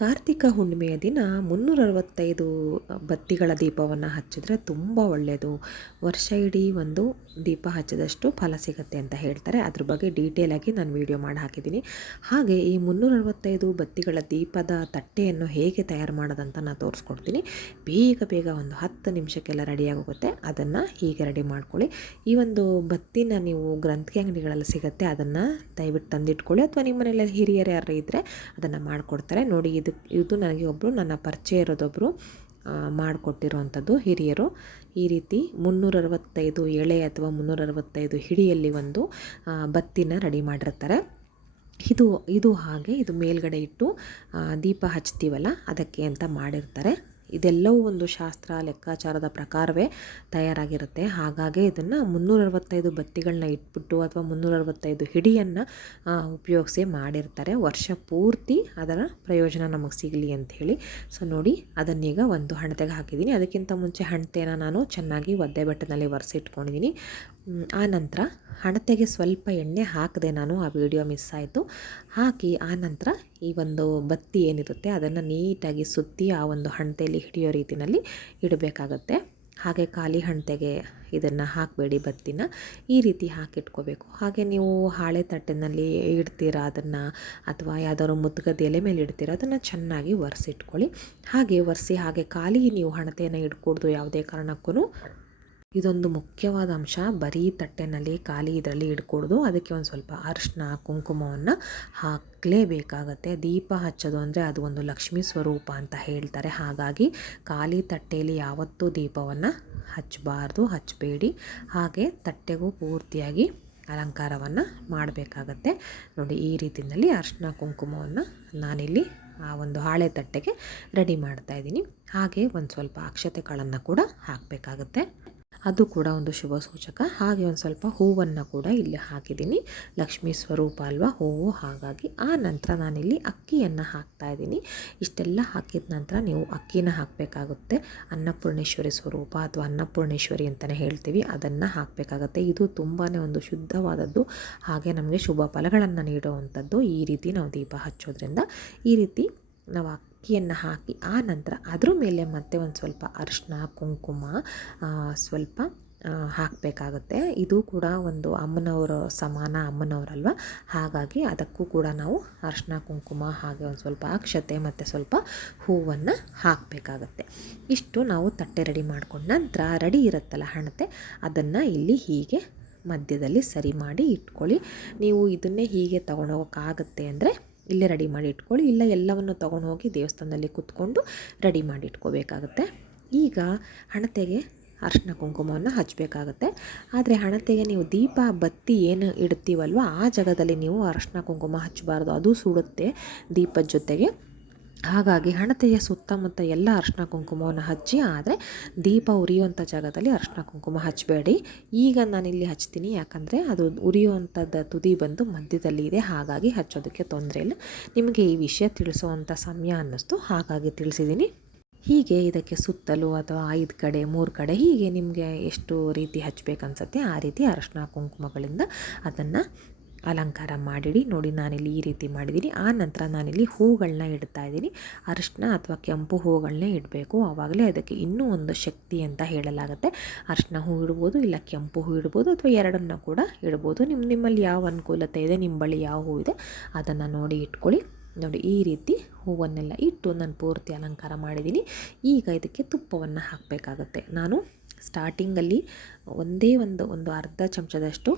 ಕಾರ್ತಿಕ ಹುಣ್ಣಿಮೆಯ ದಿನ ಮುನ್ನೂರ ಅರವತ್ತೈದು ಬತ್ತಿಗಳ ದೀಪವನ್ನು ಹಚ್ಚಿದ್ರೆ ತುಂಬ ಒಳ್ಳೆಯದು. ವರ್ಷ ಇಡೀ ಒಂದು ದೀಪ ಹಚ್ಚಿದಷ್ಟು ಫಲ ಸಿಗುತ್ತೆ ಅಂತ ಹೇಳ್ತಾರೆ. ಅದ್ರ ಬಗ್ಗೆ ಡೀಟೇಲಾಗಿ ನಾನು ವಿಡಿಯೋ ಮಾಡಿ ಹಾಕಿದ್ದೀನಿ. ಹಾಗೆ ಈ ಮುನ್ನೂರ ಅರವತ್ತೈದು ಬತ್ತಿಗಳ ದೀಪದ ತಟ್ಟೆಯನ್ನು ಹೇಗೆ ತಯಾರು ಮಾಡೋದಂತ ನಾನು ತೋರಿಸ್ಕೊಡ್ತೀನಿ. ಬೇಗ ಬೇಗ ಒಂದು ಹತ್ತು ನಿಮಿಷಕ್ಕೆಲ್ಲ ರೆಡಿಯಾಗೋಗುತ್ತೆ ಅದನ್ನು ಹೀಗೆ ರೆಡಿ ಮಾಡ್ಕೊಳ್ಳಿ. ಈ ಒಂದು ಬತ್ತಿನ ನೀವು ಗ್ರಂಥಿ ಅಂಗಡಿಗಳಲ್ಲಿ ಸಿಗುತ್ತೆ, ಅದನ್ನು ದಯವಿಟ್ಟು ತಂದಿಟ್ಕೊಳ್ಳಿ. ಅಥವಾ ನಿಮ್ಮ ಮನೆಯಲ್ಲಿ ಹಿರಿಯರು ಯಾರು ಇದ್ದರೆ ಅದನ್ನು ಮಾಡಿಕೊಡ್ತಾರೆ. ನೋಡಿ ಇದು ಇದು ನನಗೆ ಒಬ್ಬರು ನನ್ನ ಪರಿಚಯ ಇರೋದೊಬ್ಬರು ಮಾಡಿಕೊಟ್ಟಿರುವಂಥದ್ದು ಹಿರಿಯರು. ಈ ರೀತಿ ಮುನ್ನೂರ ಅರವತ್ತೈದು ಎಳೆ ಅಥವಾ ಮುನ್ನೂರ ಅರವತ್ತೈದು ಹಿಡಿಯಲ್ಲಿ ಒಂದು ಬತ್ತಿನ ರೆಡಿ ಮಾಡಿರ್ತಾರೆ. ಇದು ಇದು ಹಾಗೆ, ಇದು ಮೇಲ್ಗಡೆ ಇಟ್ಟು ದೀಪ ಹಚ್ತೀವಲ್ಲ, ಅದಕ್ಕೆ ಅಂತ ಮಾಡಿರ್ತಾರೆ. ಇದೆಲ್ಲವೂ ಒಂದು ಶಾಸ್ತ್ರ, ಲೆಕ್ಕಾಚಾರದ ಪ್ರಕಾರವೇ ತಯಾರಾಗಿರುತ್ತೆ. ಹಾಗಾಗಿ ಇದನ್ನು ಮುನ್ನೂರ ಅರವತ್ತೈದು ಬತ್ತಿಗಳನ್ನ ಇಟ್ಬಿಟ್ಟು ಅಥವಾ ಮುನ್ನೂರ ಅರವತ್ತೈದು ಹಿಡಿಯನ್ನು ಉಪಯೋಗಿಸಿ ಮಾಡಿರ್ತಾರೆ. ವರ್ಷ ಪೂರ್ತಿ ಅದರ ಪ್ರಯೋಜನ ನಮಗೆ ಸಿಗಲಿ ಅಂಥೇಳಿ ಸೊ, ನೋಡಿ, ಅದನ್ನೀಗ ಒಂದು ಹಣತೆಗೆ ಹಾಕಿದ್ದೀನಿ. ಅದಕ್ಕಿಂತ ಮುಂಚೆ ಹಣತೆನ ನಾನು ಚೆನ್ನಾಗಿ ಒದ್ದೆ ಬೆಟ್ಟದಲ್ಲಿ ಒರೆಸಿಟ್ಕೊಂಡಿದ್ದೀನಿ ಆ ನಂತರ ಹಣತೆಗೆ ಸ್ವಲ್ಪ ಎಣ್ಣೆ ಹಾಕಿದೆ ನಾನು ಆ ವಿಡಿಯೋ ಮಿಸ್ ಆಯಿತು. ಹಾಕಿ ಆ ನಂತರ ಈ ಒಂದು ಬತ್ತಿ ಏನಿರುತ್ತೆ ಅದನ್ನು ನೀಟಾಗಿ ಸುತ್ತಿ ಆ ಒಂದು ಹಣತೆಯಲ್ಲಿ ಹಿಡಿಯೋ ರೀತಿಯಲ್ಲಿ ಇಡಬೇಕಾಗತ್ತೆ. ಹಾಗೆ ಖಾಲಿ ಹಣತೆಗೆ ಇದನ್ನು ಹಾಕಬೇಡಿ ಬತ್ತಿನ. ಈ ರೀತಿ ಹಾಕಿಟ್ಕೋಬೇಕು. ಹಾಗೆ ನೀವು ಹಾಳೆ ತಟ್ಟಿನಲ್ಲಿ ಇಡ್ತೀರಾ ಅದನ್ನು ಅಥವಾ ಯಾವುದಾದ್ರು ಮುದ್ಗದ ಎಲೆ ಮೇಲೆ ಇಡ್ತೀರ ಅದನ್ನು ಚೆನ್ನಾಗಿ ಒರೆಸಿಟ್ಕೊಳ್ಳಿ. ಹಾಗೆ ಒರೆಸಿ ಹಾಗೆ ಖಾಲಿ ನೀವು ಹಣತೆಯನ್ನು ಇಟ್ಕೊಡ್ದು ಯಾವುದೇ ಕಾರಣಕ್ಕೂ ಇದೊಂದು ಮುಖ್ಯವಾದ ಅಂಶ. ಬರೀ ತಟ್ಟೆನಲ್ಲಿ, ಖಾಲಿ ಇದರಲ್ಲಿ ಇಡ್ಕೊಡ್ದು. ಅದಕ್ಕೆ ಒಂದು ಸ್ವಲ್ಪ ಅರಿಶಿನ ಕುಂಕುಮವನ್ನು ಹಾಕಲೇಬೇಕಾಗತ್ತೆ. ದೀಪ ಹಚ್ಚೋದು ಅಂದರೆ ಅದು ಒಂದು ಲಕ್ಷ್ಮೀ ಸ್ವರೂಪ ಅಂತ ಹೇಳ್ತಾರೆ. ಹಾಗಾಗಿ ಖಾಲಿ ತಟ್ಟೆಯಲ್ಲಿ ಯಾವತ್ತೂ ದೀಪವನ್ನು ಹಚ್ಚಬಾರ್ದು, ಹಚ್ಚಬೇಡಿ. ಹಾಗೆ ತಟ್ಟೆಗೂ ಪೂರ್ತಿಯಾಗಿ ಅಲಂಕಾರವನ್ನು ಮಾಡಬೇಕಾಗತ್ತೆ. ನೋಡಿ, ಈ ರೀತಿಯಲ್ಲಿ ಅರಿಶಿನ ಕುಂಕುಮವನ್ನು ನಾನಿಲ್ಲಿ ಆ ಒಂದು ಹಾಳೆ ತಟ್ಟೆಗೆ ರೆಡಿ ಮಾಡ್ತಾ ಇದ್ದೀನಿ. ಹಾಗೆ ಒಂದು ಸ್ವಲ್ಪ ಅಕ್ಷತೆಗಳನ್ನು ಕೂಡ ಹಾಕಬೇಕಾಗತ್ತೆ. ಅದು ಕೂಡ ಒಂದು ಶುಭ ಸೂಚಕ ಹಾಗೆ ಒಂದು ಸ್ವಲ್ಪ ಹೂವನ್ನು ಕೂಡ ಇಲ್ಲಿ ಹಾಕಿದ್ದೀನಿ. ಲಕ್ಷ್ಮೀ ಸ್ವರೂಪ ಅಲ್ವಾ? ಹೂವು ಹಾಗಾಗಿ. ಆ ನಂತರ ನಾನಿಲ್ಲಿ ಅಕ್ಕಿಯನ್ನು ಹಾಕ್ತಾ ಇದ್ದೀನಿ. ಇಷ್ಟೆಲ್ಲ ಹಾಕಿದ ನಂತರ ನೀವು ಅಕ್ಕಿನ ಹಾಕಬೇಕಾಗುತ್ತೆ. ಅನ್ನಪೂರ್ಣೇಶ್ವರಿ ಸ್ವರೂಪ ಅಥವಾ ಅನ್ನಪೂರ್ಣೇಶ್ವರಿ ಅಂತಲೇ ಹೇಳ್ತೀವಿ. ಅದನ್ನು ಹಾಕಬೇಕಾಗತ್ತೆ. ಇದು ತುಂಬಾ ಒಂದು ಶುದ್ಧವಾದದ್ದು. ಹಾಗೆ ನಮಗೆ ಶುಭ ಫಲಗಳನ್ನು ನೀಡುವಂಥದ್ದು. ಈ ರೀತಿ ನಾವು ದೀಪ ಹಚ್ಚೋದ್ರಿಂದ. ಈ ರೀತಿ ನಾವು ಅಕ್ಕಿಯನ್ನು ಹಾಕಿ ಆ ನಂತರ ಅದ್ರ ಮೇಲೆ ಮತ್ತೆ ಒಂದು ಸ್ವಲ್ಪ ಅರಿಶಿನ ಕುಂಕುಮ ಸ್ವಲ್ಪ ಹಾಕಬೇಕಾಗುತ್ತೆ. ಇದು ಕೂಡ ಒಂದು ಅಮ್ಮನವರು ಸಮಾನ ಅಮ್ಮನವರಲ್ವ? ಹಾಗಾಗಿ ಅದಕ್ಕೂ ಕೂಡ ನಾವು ಅರಿಶಿನ ಕುಂಕುಮ ಹಾಗೆ ಒಂದು ಸ್ವಲ್ಪ ಅಕ್ಷತೆ ಮತ್ತು ಸ್ವಲ್ಪ ಹೂವನ್ನು ಹಾಕಬೇಕಾಗತ್ತೆ. ಇಷ್ಟು ನಾವು ತಟ್ಟೆ ರೆಡಿ ಮಾಡ್ಕೊಂಡ ನಂತರ ರೆಡಿ ಇರುತ್ತಲ್ಲ ಹಣತೆ, ಅದನ್ನು ಇಲ್ಲಿ ಹೀಗೆ ಮಧ್ಯದಲ್ಲಿ ಸರಿ ಮಾಡಿ ಇಟ್ಕೊಳ್ಳಿ. ನೀವು ಇದನ್ನೇ ಹೀಗೆ ತೊಗೊಂಡೋಗೋಕ್ಕಾಗತ್ತೆ ಅಂದರೆ ಇಲ್ಲೇ ರೆಡಿ ಮಾಡಿ ಇಟ್ಕೊಳ್ಳಿ. ಇಲ್ಲ ಎಲ್ಲವನ್ನು ತೊಗೊಂಡು ಹೋಗಿ ದೇವಸ್ಥಾನದಲ್ಲಿ ಕುತ್ಕೊಂಡು ರೆಡಿ ಮಾಡಿ ಇಟ್ಕೋಬೇಕಾಗತ್ತೆ. ಈಗ ಹಣತೆಗೆ ಅರ್ಶಿನ ಕುಂಕುಮವನ್ನು ಹಚ್ಚಬೇಕಾಗತ್ತೆ ಆದರೆ ಹಣತೆಗೆ ನೀವು ದೀಪ, ಬತ್ತಿ ಏನು ಇಡ್ತೀವಲ್ವ ಆ ಜಾಗದಲ್ಲಿ ನೀವು ಅರ್ಶಿನ ಕುಂಕುಮ ಹಚ್ಚಬಾರ್ದು. ಅದು ಸುಡುತ್ತೆ ದೀಪದ ಜೊತೆಗೆ. ಹಾಗಾಗಿ ಹಣತೆಯ ಸುತ್ತಮುತ್ತ ಎಲ್ಲ ಅರ್ಶಿನ ಕುಂಕುಮವನ್ನು ಹಚ್ಚಿ, ಆದರೆ ದೀಪ ಉರಿಯುವಂಥ ಜಾಗದಲ್ಲಿ ಅರ್ಶಿನ ಕುಂಕುಮ ಹಚ್ಚಬೇಡಿ. ಈಗ ನಾನಿಲ್ಲಿ ಹಚ್ತೀನಿ, ಯಾಕಂದರೆ ಅದು ಉರಿಯುವಂಥದ್ದು ತುದಿ ಬಂದು ಮಧ್ಯದಲ್ಲಿ ಇದೆ, ಹಾಗಾಗಿ ಹಚ್ಚೋದಕ್ಕೆ ತೊಂದರೆ ಇಲ್ಲ. ನಿಮಗೆ ಈ ವಿಷಯ ತಿಳಿಸುವಂಥ ಸಮಯ ಅನ್ನಿಸ್ತು, ಹಾಗಾಗಿ ತಿಳಿಸಿದ್ದೀನಿ ಹೀಗೆ ಇದಕ್ಕೆ ಸುತ್ತಲೂ ಅಥವಾ ಐದು ಕಡೆ, ಮೂರು ಕಡೆ ಹೀಗೆ ನಿಮಗೆ ಎಷ್ಟು ರೀತಿ ಹಚ್ಚಬೇಕನ್ಸತ್ತೆ ಆ ರೀತಿ ಅರಶಿನ ಕುಂಕುಮಗಳಿಂದ ಅದನ್ನು ಅಲಂಕಾರ ಮಾಡಿಡಿ. ನೋಡಿ, ನಾನಿಲ್ಲಿ ಈ ರೀತಿ ಮಾಡಿದ್ದೀನಿ ಆ ನಂತರ ನಾನಿಲ್ಲಿ ಹೂಗಳನ್ನ ಇಡ್ತಾ ಇದ್ದೀನಿ ಅರಿಶಿನ ಅಥವಾ ಕೆಂಪು ಹೂಗಳನ್ನೇ ಇಡಬೇಕು. ಆವಾಗಲೇ ಅದಕ್ಕೆ ಇನ್ನೂ ಒಂದು ಶಕ್ತಿ ಅಂತ ಹೇಳಲಾಗುತ್ತೆ. ಅರಿಶಿನ ಹೂ ಇಡ್ಬೋದು, ಇಲ್ಲ ಕೆಂಪು ಹೂ ಇಡ್ಬೋದು, ಅಥವಾ ಎರಡನ್ನು ಕೂಡ ಇಡ್ಬೋದು. ನಿಮ್ಮ ನಿಮ್ಮಲ್ಲಿ ಯಾವ ಅನುಕೂಲತೆ ಇದೆ ನಿಮ್ಮ ಬಳಿ ಯಾವ ಹೂ ಇದೆ, ಅದನ್ನು ನೋಡಿ ಇಟ್ಕೊಳ್ಳಿ. ನೋಡಿ, ಈ ರೀತಿ ಹೂವನ್ನೆಲ್ಲ ಇಟ್ಟು ನಾನು ಪೂರ್ತಿ ಅಲಂಕಾರ ಮಾಡಿದ್ದೀನಿ ಈಗ ಇದಕ್ಕೆ ತುಪ್ಪವನ್ನು ಹಾಕಬೇಕಾಗತ್ತೆ. ನಾನು ಸ್ಟಾರ್ಟಿಂಗಲ್ಲಿ ಒಂದೇ ಒಂದು ಒಂದು ಅರ್ಧ ಚಮಚದಷ್ಟು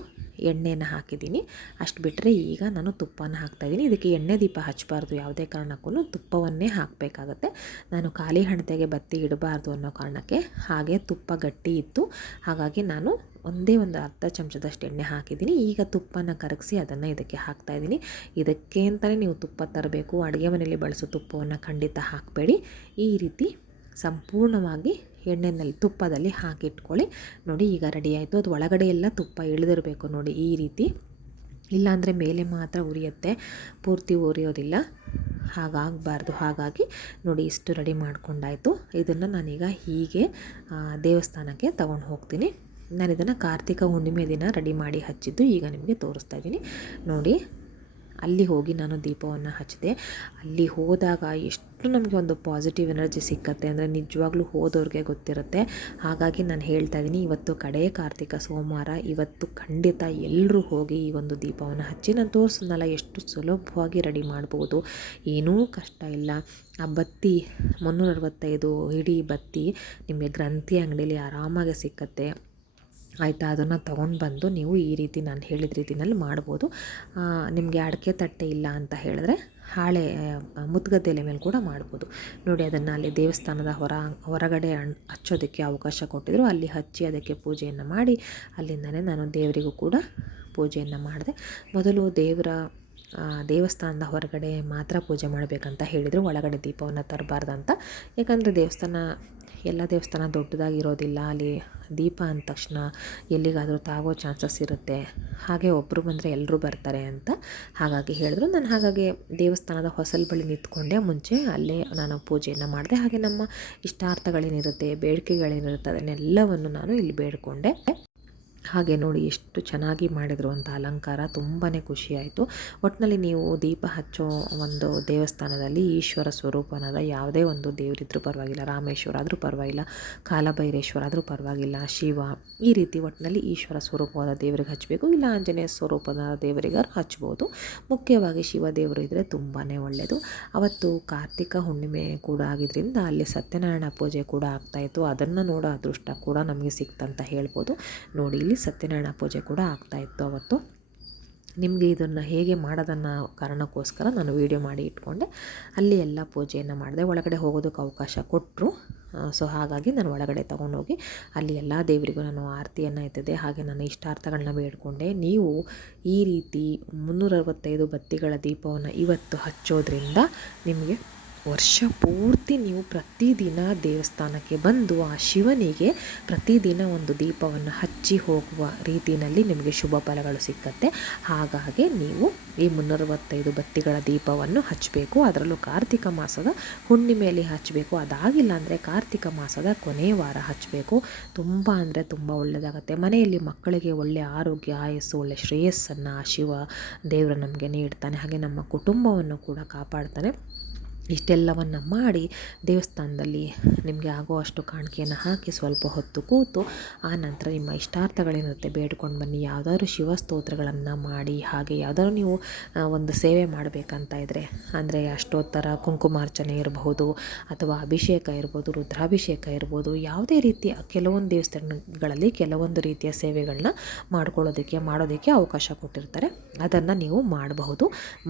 ಎಣ್ಣೆನ ಹಾಕಿದ್ದೀನಿ. ಅಷ್ಟು ಬಿಟ್ಟರೆ ಈಗ ನಾನು ತುಪ್ಪನ ಹಾಕ್ತಾಯಿದ್ದೀನಿ. ಇದಕ್ಕೆ ಎಣ್ಣೆ ದೀಪ ಹಚ್ಚಬಾರ್ದು ಯಾವುದೇ ಕಾರಣಕ್ಕೂ ತುಪ್ಪವನ್ನೇ ಹಾಕಬೇಕಾಗತ್ತೆ. ನಾನು ಖಾಲಿ ಹಣತೆಗೆ ಬತ್ತಿ ಇಡಬಾರ್ದು ಅನ್ನೋ ಕಾರಣಕ್ಕೆ ಹಾಗೆ ತುಪ್ಪ ಗಟ್ಟಿ ಇತ್ತು. ಹಾಗಾಗಿ ನಾನು ಒಂದೇ ಒಂದು ಅರ್ಧ ಚಮಚದಷ್ಟು ಎಣ್ಣೆ ಹಾಕಿದ್ದೀನಿ. ಈಗ ತುಪ್ಪನ ಕರಗಿಸಿ ಅದನ್ನು ಇದಕ್ಕೆ ಹಾಕ್ತಾಯಿದ್ದೀನಿ. ಇದಕ್ಕೆ ಅಂತಲೇ ನೀವು ತುಪ್ಪ ತರಬೇಕು. ಅಡುಗೆ ಮನೆಯಲ್ಲಿ ಬಳಸೋ ತುಪ್ಪವನ್ನು ಖಂಡಿತ ಹಾಕಬೇಡಿ. ಈ ರೀತಿ ಸಂಪೂರ್ಣವಾಗಿ ಎಣ್ಣೆನಲ್ಲಿ ತುಪ್ಪದಲ್ಲಿ ಹಾಕಿಟ್ಕೊಳ್ಳಿ. ನೋಡಿ ಈಗ ರೆಡಿ ಆಯಿತು. ಅದು ಒಳಗಡೆ ಎಲ್ಲ ತುಪ್ಪ ಇಳಿದಿರಬೇಕು ನೋಡಿ ಈ ರೀತಿ. ಇಲ್ಲಾಂದರೆ ಮೇಲೆ ಮಾತ್ರ ಉರಿಯುತ್ತೆ. ಪೂರ್ತಿ ಉರಿಯೋದಿಲ್ಲ. ಹಾಗಾಗಬಾರ್ದು. ಹಾಗಾಗಿ ನೋಡಿ ಇಷ್ಟು ರೆಡಿ ಮಾಡ್ಕೊಂಡಾಯಿತು. ಇದನ್ನು ನಾನೀಗ ಹೀಗೆ ದೇವಸ್ಥಾನಕ್ಕೆ ತಗೊಂಡು ಹೋಗ್ತೀನಿ. ನಾನು ಇದನ್ನು ಕಾರ್ತಿಕ ಹುಣ್ಣಿಮೆ ದಿನ ರೆಡಿ ಮಾಡಿ ಹಚ್ಚಿದ್ದು ಈಗ ನಿಮಗೆ ತೋರಿಸ್ತಾ ಇದ್ದೀನಿ. ನೋಡಿ ಅಲ್ಲಿ ಹೋಗಿ ನಾನು ದೀಪವನ್ನು ಹಚ್ಚಿದೆ. ಅಲ್ಲಿ ಹೋದಾಗ ಎಷ್ಟು ನಮಗೆ ಒಂದು ಪಾಸಿಟಿವ್ ಎನರ್ಜಿ ಸಿಕ್ಕತ್ತೆ ಅಂದರೆ ನಿಜವಾಗ್ಲೂ ಹೋದವ್ರಿಗೆ ಗೊತ್ತಿರುತ್ತೆ. ಹಾಗಾಗಿ ನಾನು ಹೇಳ್ತಾ ಇದ್ದೀನಿ, ಇವತ್ತು ಕಡೇ ಕಾರ್ತಿಕ ಸೋಮವಾರ, ಇವತ್ತು ಖಂಡಿತ ಎಲ್ಲರೂ ಹೋಗಿ ಈ ಒಂದು ದೀಪವನ್ನು ಹಚ್ಚಿ ನಾನು ತೋರಿಸಿದ್ನಲ್ಲ ಎಷ್ಟು ಸುಲಭವಾಗಿ ರೆಡಿ ಮಾಡ್ಬೋದು. ಏನೂ ಕಷ್ಟ ಇಲ್ಲ. ಆ ಬತ್ತಿ ಮುನ್ನೂರ ಅರವತ್ತೈದು ಇಡೀ ಬತ್ತಿ ನಿಮಗೆ ಗ್ರಂಥಿ ಅಂಗಡಿಯಲ್ಲಿ ಆರಾಮಾಗಿ ಸಿಕ್ಕತ್ತೆ. ಆಯಿತಾ? ಅದನ್ನು ತೊಗೊಂಡು ಬಂದು ನೀವು ಈ ರೀತಿ ನಾನು ಹೇಳಿದ ರೀತಿಯಲ್ಲಿ ಮಾಡ್ಬೋದು. ನಿಮಗೆ ಅಡಿಕೆ ತಟ್ಟೆ ಇಲ್ಲ ಅಂತ ಹೇಳಿದ್ರೆ ಹಾಳೆ ಮುದ್ಗದ್ದೆ ಎಲೆ ಮೇಲೆ ಕೂಡ ಮಾಡ್ಬೋದು. ನೋಡಿ, ಅದನ್ನು ಅಲ್ಲಿ ದೇವಸ್ಥಾನದ ಹೊರ, ಹೊರಗಡೆ ಹಚ್ಚೋದಕ್ಕೆ ಅವಕಾಶ ಕೊಟ್ಟಿದ್ರು. ಅಲ್ಲಿ ಹಚ್ಚಿ ಅದಕ್ಕೆ ಪೂಜೆಯನ್ನು ಮಾಡಿ ಅಲ್ಲಿಂದಲೇ ನಾನು ದೇವರಿಗೂ ಕೂಡ ಪೂಜೆಯನ್ನು ಮಾಡಿದೆ. ಮೊದಲು ದೇವರ ದೇವಸ್ಥಾನದ ಹೊರಗಡೆ ಮಾತ್ರ ಪೂಜೆ ಮಾಡಬೇಕಂತ ಹೇಳಿದರು. ಒಳಗಡೆ ದೀಪವನ್ನು ತರಬಾರ್ದಂತ. ಯಾಕಂದರೆ ದೇವಸ್ಥಾನ, ಎಲ್ಲ ದೇವಸ್ಥಾನ ದೊಡ್ಡದಾಗಿರೋದಿಲ್ಲ. ಅಲ್ಲಿ ದೀಪ ಅಂದ ತಕ್ಷಣ ಎಲ್ಲಿಗಾದರೂ ತಾಗೋ ಚಾನ್ಸಸ್ ಇರುತ್ತೆ. ಹಾಗೆ ಒಬ್ಬರು ಬಂದರೆ ಎಲ್ಲರೂ ಬರ್ತಾರೆ ಅಂತ ಹಾಗಾಗಿ ಹೇಳಿದ್ರು. ನಾನು ಹಾಗಾಗಿ ದೇವಸ್ಥಾನದ ಹೊಸಲ್ ಬಳಿ ನಿಂತ್ಕೊಂಡೆ. ಮುಂಚೆ ಅಲ್ಲೇ ನಾನು ಪೂಜೆಯನ್ನು ಮಾಡಿದೆ. ಹಾಗೆ ನಮ್ಮ ಇಷ್ಟಾರ್ಥಗಳೇನಿರುತ್ತೆ, ಬೇಡಿಕೆಗಳೇನಿರುತ್ತೆ, ಅದನ್ನೆಲ್ಲವನ್ನು ನಾನು ಇಲ್ಲಿ ಬೇಡಿಕೊಂಡೆ. ಹಾಗೆ ನೋಡಿ ಎಷ್ಟು ಚೆನ್ನಾಗಿ ಮಾಡಿದರು ಅಂತ ಅಲಂಕಾರ ತುಂಬಾ ಖುಷಿಯಾಯಿತು. ಒಟ್ಟಿನಲ್ಲಿ ನೀವು ದೀಪ ಹಚ್ಚೋ ಒಂದು ದೇವಸ್ಥಾನದಲ್ಲಿ ಈಶ್ವರ ಸ್ವರೂಪನಾದ ಯಾವುದೇ ಒಂದು ದೇವರಿದ್ದರೂ ಪರವಾಗಿಲ್ಲ ರಾಮೇಶ್ವರ ಆದರೂ ಪರವಾಗಿಲ್ಲ ಕಾಲಭೈರೇಶ್ವರ ಆದರೂ ಪರವಾಗಿಲ್ಲ, ಶಿವ ಈ ರೀತಿ ಒಟ್ಟಿನಲ್ಲಿ ಈಶ್ವರ ಸ್ವರೂಪವಾದ ದೇವರಿಗೆ ಹಚ್ಚಬೇಕು, ಇಲ್ಲ ಆಂಜನೇಯ ಸ್ವರೂಪದ ದೇವರಿಗಾರು ಹಚ್ಬೋದು ಮುಖ್ಯವಾಗಿ ಶಿವ ದೇವರು ಇದ್ದರೆ ತುಂಬಾ ಒಳ್ಳೆಯದು ಅವತ್ತು ಕಾರ್ತಿಕ ಹುಣ್ಣಿಮೆ ಕೂಡ ಆಗಿದ್ದರಿಂದ ಅಲ್ಲಿ ಸತ್ಯನಾರಾಯಣ ಪೂಜೆ ಕೂಡ ಆಗ್ತಾಯಿತ್ತು ಅದನ್ನು ನೋಡೋ ಅದೃಷ್ಟ ಕೂಡ ನಮಗೆ ಸಿಕ್ತಂತ ಹೇಳ್ಬೋದು. ನೋಡಿ, ಇಲ್ಲಿ ಸತ್ಯನಾರಾಯಣ ಪೂಜೆ ಕೂಡ ಆಗ್ತಾಯಿತ್ತು ಅವತ್ತು. ನಿಮಗೆ ಇದನ್ನು ಹೇಗೆ ಮಾಡೋದನ್ನು ಕಾರಣಕ್ಕೋಸ್ಕರ ನಾನು ವೀಡಿಯೋ ಮಾಡಿ ಇಟ್ಕೊಂಡೆ. ಅಲ್ಲಿ ಎಲ್ಲ ಪೂಜೆಯನ್ನು ಮಾಡಿದೆ. ಒಳಗಡೆ ಹೋಗೋದಕ್ಕೆ ಅವಕಾಶ ಕೊಟ್ಟರು ಸೊ ಹಾಗಾಗಿ ನಾನು ಒಳಗಡೆ ತೊಗೊಂಡೋಗಿ ಅಲ್ಲಿ ಎಲ್ಲ ದೇವರಿಗೂ ನಾನು ಆರತಿಯನ್ನು ಎತ್ತಿದೆ ಹಾಗೆ ನಾನು ಇಷ್ಟಾರ್ಥಗಳನ್ನ ಬೇಡ್ಕೊಂಡೆ. ನೀವು ಈ ರೀತಿ ಮುನ್ನೂರ ಅರವತ್ತೈದು ಬತ್ತಿಗಳ ದೀಪವನ್ನು ಇವತ್ತು ಹಚ್ಚೋದ್ರಿಂದ ನಿಮಗೆ ವರ್ಷ ಪೂರ್ತಿ ನೀವು ಪ್ರತಿದಿನ ದೇವಸ್ಥಾನಕ್ಕೆ ಬಂದು ಆ ಶಿವನಿಗೆ ಪ್ರತಿದಿನ ಒಂದು ದೀಪವನ್ನು ಹಚ್ಚಿ ಹೋಗುವ ರೀತಿಯಲ್ಲಿ ನಿಮಗೆ ಶುಭ ಫಲಗಳು ಸಿಕ್ಕತ್ತೆ. ಹಾಗಾಗಿ ನೀವು ಈ ಮುನ್ನೂರವತ್ತೈದು ಬತ್ತಿಗಳ ದೀಪವನ್ನು ಹಚ್ಚಬೇಕು. ಅದರಲ್ಲೂ ಕಾರ್ತಿಕ ಮಾಸದ ಹುಣ್ಣಿಮೆಯಲ್ಲಿ ಹಚ್ಚಬೇಕು. ಅದಾಗಿಲ್ಲ ಅಂದರೆ ಕಾರ್ತಿಕ ಮಾಸದ ಕೊನೆಯ ವಾರ ಹಚ್ಚಬೇಕು. ತುಂಬ ಅಂದರೆ ತುಂಬ ಒಳ್ಳೆಯದಾಗುತ್ತೆ. ಮನೆಯಲ್ಲಿ ಮಕ್ಕಳಿಗೆ ಒಳ್ಳೆಯ ಆರೋಗ್ಯ, ಆಯಸ್ಸು ಒಳ್ಳೆಯ ಶ್ರೇಯಸ್ಸನ್ನು ಆ ಶಿವ ದೇವರು ನಮಗೆ ನೀಡ್ತಾನೆ. ಹಾಗೆ ನಮ್ಮ ಕುಟುಂಬವನ್ನು ಕೂಡ ಕಾಪಾಡ್ತಾನೆ. ಇಷ್ಟೆಲ್ಲವನ್ನು ಮಾಡಿ ದೇವಸ್ಥಾನದಲ್ಲಿ ನಿಮಗೆ ಆಗೋ ಅಷ್ಟು ಕಾಣಿಕೆಯನ್ನು ಹಾಕಿ ಸ್ವಲ್ಪ ಹೊತ್ತು ಕೂತು, ಆ ನಂತರ ನಿಮ್ಮ ಇಷ್ಟಾರ್ಥಗಳೇನಿರುತ್ತೆ ಬೇಡ್ಕೊಂಡು ಬನ್ನಿ. ಯಾವುದಾದ್ರು ಶಿವ ಸ್ತೋತ್ರಗಳನ್ನು ಮಾಡಿ, ಹಾಗೆ ಯಾವುದಾದ್ರು ನೀವು ಒಂದು ಸೇವೆ ಮಾಡಬೇಕಂತ ಇದ್ದರೆ ಅಂದರೆ ಅಷ್ಟೋತ್ತರ ಕುಂಕುಮಾರ್ಚನೆ ಇರಬಹುದು ಅಥವಾ ಅಭಿಷೇಕ ಇರ್ಬೋದು, ರುದ್ರಾಭಿಷೇಕ ಇರ್ಬೋದು, ಯಾವುದೇ ರೀತಿಯ ಕೆಲವೊಂದು ದೇವಸ್ಥಾನಗಳಲ್ಲಿ ಕೆಲವೊಂದು ರೀತಿಯ ಸೇವೆಗಳನ್ನ ಮಾಡ್ಕೊಳ್ಳೋದಕ್ಕೆ, ಮಾಡೋದಕ್ಕೆ ಅವಕಾಶ ಕೊಟ್ಟಿರ್ತಾರೆ. ಅದನ್ನು ನೀವು ಮಾಡಬಹುದು.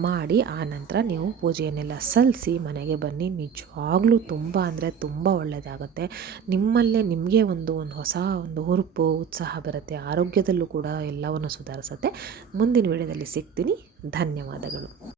ಮಾಡಿ, ಆ ನಂತರ ನೀವು ಪೂಜೆಯನ್ನೆಲ್ಲ ಸಲ್ಲಿಸಿ ಮನೆಗೆ ಬನ್ನಿ. ನಿಜವಾಗ್ಲೂ ತುಂಬ ಅಂದರೆ ತುಂಬ ಒಳ್ಳೆಯದಾಗುತ್ತೆ ನಿಮ್ಮಲ್ಲೇ ನಿಮಗೆ ಒಂದು ಒಂದು ಹೊಸ ಒಂದು ಹುರುಪು, ಉತ್ಸಾಹ ಬರುತ್ತೆ. ಆರೋಗ್ಯದಲ್ಲೂ ಕೂಡ ಎಲ್ಲವನ್ನು ಸುಧಾರಿಸುತ್ತೆ. ಮುಂದಿನ ವಿಡಿಯೋದಲ್ಲಿ ಸಿಗ್ತೀನಿ. ಧನ್ಯವಾದಗಳು.